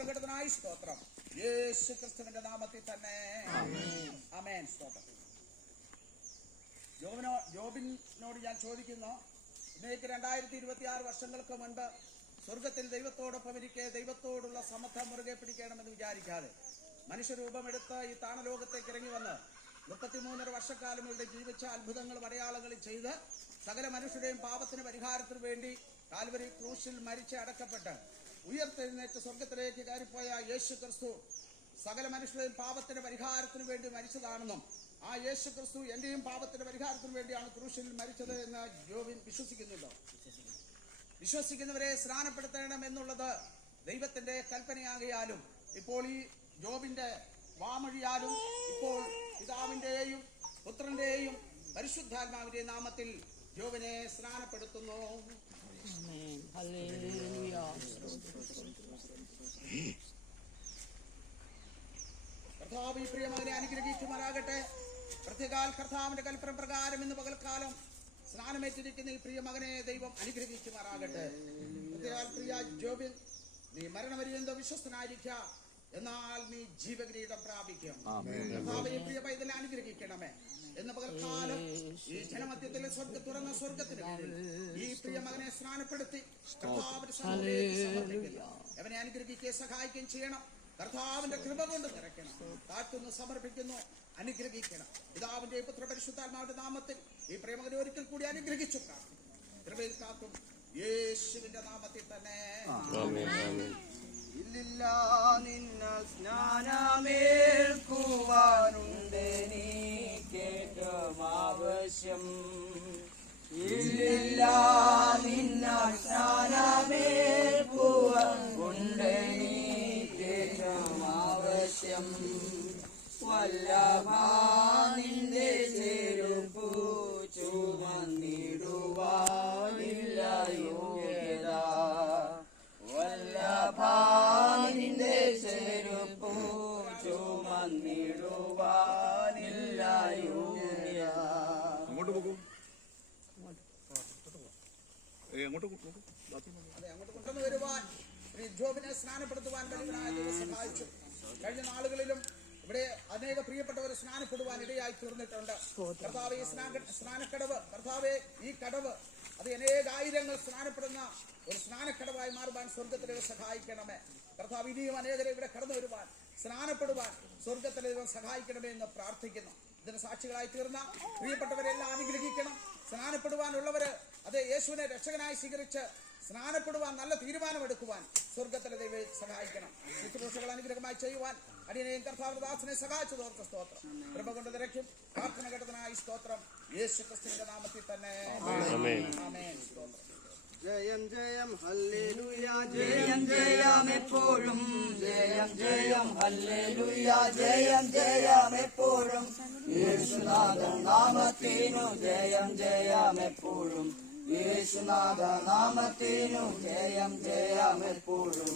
പ്രാർത്ഥനകടനായി സ്തോത്രം. യേശു ക്രിസ്തുവിന്റെ നാമത്തിൽ തന്നെ ആമേൻ. സ്തോത്രം. ജോബിനോട് ഞാൻ ചോദിക്കുന്നു, ഇന്നേക്ക് 2026 വർഷങ്ങൾക്ക് മുൻപ് സ്വർഗത്തിൽ ദൈവത്തോടൊപ്പം ഇരിക്കെ ദൈവത്തോടുള്ള സമത്വം മുറുകെ പിടിക്കണമെന്ന് വിചാരിക്കാതെ മനുഷ്യരൂപമെടുത്ത് ഈ താണലോകത്തേക്ക് ഇറങ്ങി വന്ന് 33 വർഷക്കാലം ഇവിടെ ജീവിച്ച അത്ഭുതങ്ങളും അടയാളങ്ങളും ചെയ്ത് സകല മനുഷ്യരുടെയും പാപത്തിന് പരിഹാരത്തിന് വേണ്ടി കാൽവരി ക്രൂശിൽ മരിച്ച് അടക്കപ്പെട്ട് ഉയർത്തെഴുന്നേറ്റ് സ്വർഗത്തിലേക്ക് കയറിപ്പോയ യേശു ക്രിസ്തു സകല മനുഷ്യരുടെയും പാപത്തിന്റെ പരിഹാരത്തിന് വേണ്ടി മരിച്ചതാണെന്നും ആ യേശു ക്രിസ്തു എന്റെയും പാപത്തിന്റെ പരിഹാരത്തിന് വേണ്ടിയാണ് ക്രൂശിൽ മരിച്ചത് എന്ന് ജോബിൻ വിശ്വസിക്കുന്നുണ്ടോ? വിശ്വസിക്കുന്നവരെ സ്നാനപ്പെടുത്തണം എന്നുള്ളത് ദൈവത്തിന്റെ കൽപ്പനയാകിയാലും ഇപ്പോൾ ഈ ജോബിന്റെ വാമൊഴിയാലും ഇപ്പോൾ പിതാവിന്റെയും പുത്രന്റെയും പരിശുദ്ധാത്മാവിന്റെ നാമത്തിൽ ജോബിനെ സ്നാനപ്പെടുത്തുന്നു. കർത്താവ് ഈ പ്രിയമകനെ അനുഗ്രഹിക്കുമാറാകട്ടെ. പ്രത്യേകാൽ കർത്താവിന്റെ കൽപ്പന പ്രകാരം ഇന്ന് പകൽക്കാലം സ്നാനമേറ്റിരിക്കുന്ന ഈ പ്രിയമകനെ ദൈവം അനുഗ്രഹിക്കുമാറാകട്ടെ. പ്രത്യേകാൽ പ്രിയ ജോബിൻ, നീ മരണപര്യന്തം വിശ്വസ്തനായിരിക്കുക, എന്നാൽ നീ ജീവകിരീടം പ്രാപിക്കും. കർത്താവ് ഈ പ്രിയ പൈതലെ അനുഗ്രഹിക്കണമേ. എന്ന് പകൽക്കാലം ഈ ജനമധ്യത്തിലെ തുറന്ന സ്വർഗത്തിന് ഈ പ്രിയ മകനെ സ്നാനപ്പെടുത്തി കർത്താവിന്റെ സന്നിധിയിലേക്ക് സമർപ്പിക്കുന്നു. അവനെ അനുഗ്രഹിക്കുകയും സഹായിക്കുകയും ചെയ്യണം. കർത്താവിന്റെ കൃപ കൊണ്ട് നിറയ്ക്കണം. താഴ്ത്തുന്നു, സമർപ്പിക്കുന്നു, അനുഗ്രഹിക്കണം. പിതാവിന്റെ പുത്ര പരിശുദ്ധാത്മാവിന്റെ നാമത്തിൽ ഈ പ്രേമകനെ ഒരിക്കൽ കൂടി അനുഗ്രഹിച്ചു പ്രാർത്ഥിക്കുന്നു. കൃപയിൽ കാത്തും യേശുവിന്റെ നാമത്തിൽ തന്നെ. ഇല്ലില്ല നിന്ന സ്നാനമേൽക്കുവാനുണ്ടെനിക്കേറ്റവും ആവശ്യം. ഇല്ലില്ല നിന്ന സ്നാനമേൽക്കുവാനുണ്ടെനിക്കേറ്റവും ആവശ്യം. വല്ലഭാ നിന്റെ ചെരുപ്പു ചുമന്നിടുവാനില്ല യോഗ്യത. വല്ലഭാ നിന്റെ ചെരുപ്പു ചുമന്നിടുവാനില്ല യോഗ്യത. അങ്ങോട്ട് പോകും, അങ്ങോട്ട് കൊണ്ടുവന്ന് വരുവാൻ ജോബിനെ സ്നാനപ്പെടുത്തുവാൻ സഹായിച്ചു. കഴിഞ്ഞ നാളുകളിലും ഇവിടെ അനേക പ്രിയപ്പെട്ടവർ സ്നാനപ്പെടുവാൻ ഇടയായി തീർന്നിട്ടുണ്ട്. കർത്താവെ, ഈ സ്നാനക്കടവ്, കർത്താവെ, ഈ കടവ് അത് അനേകായിരങ്ങൾ സ്നാനപ്പെടുന്ന ഒരു സ്നാനക്കടവായി മാറുവാൻ സ്വർഗത്തിലെ സഹായിക്കണമേ. കർത്താവ്, ഇനിയും അനേകരെ ഇവിടെ കടന്നു വരുവാൻ സ്നാനപ്പെടുവാൻ സ്വർഗത്തിലെ സഹായിക്കണമേ എന്ന് പ്രാർത്ഥിക്കുന്നു. ഇതിന് സാക്ഷികളായി തീർന്ന പ്രിയപ്പെട്ടവരെല്ലാം അനുഗ്രഹിക്കണം. സ്നാനപ്പെടുവാനുള്ളവര് അത് യേശുവിനെ രക്ഷകനായി സ്വീകരിച്ച് സ്നാനപ്പെടുവാൻ നല്ല തീരുമാനമെടുക്കുവാൻ സ്വർഗത്തിലെ ദൈവം സഹായിക്കണം. ശുശ്രൂഷകൾ അനുഗ്രഹമായി ചെയ്യുവാൻ അടിയനെയും കർത്താവിന്റെ ദാസനെ സഹായിച്ചു തോർത്ത സ്തോത്രം. കൃപ കൊണ്ട് നിറയ്ക്കും. പ്രാർത്ഥന ഘടനായി സ്തോത്രം. യേശു ക്രിസ്തുവിന്റെ നാമത്തിൽ തന്നെ ആമേൻ. സ്തോത്രം. ജയം ജയം ഹല്ലേലൂയ, ജയം ജയം എപ്പോഴും. ജയം ജയം ഹല്ലേലൂയ, ജയം ജയം എപ്പോഴും. യേശുനാഥൻ നാമത്തിനു ജയം ജയം എപ്പോഴും. യേശുനാഥ നാമത്തിനു ജയം ജയം എപ്പോഴും.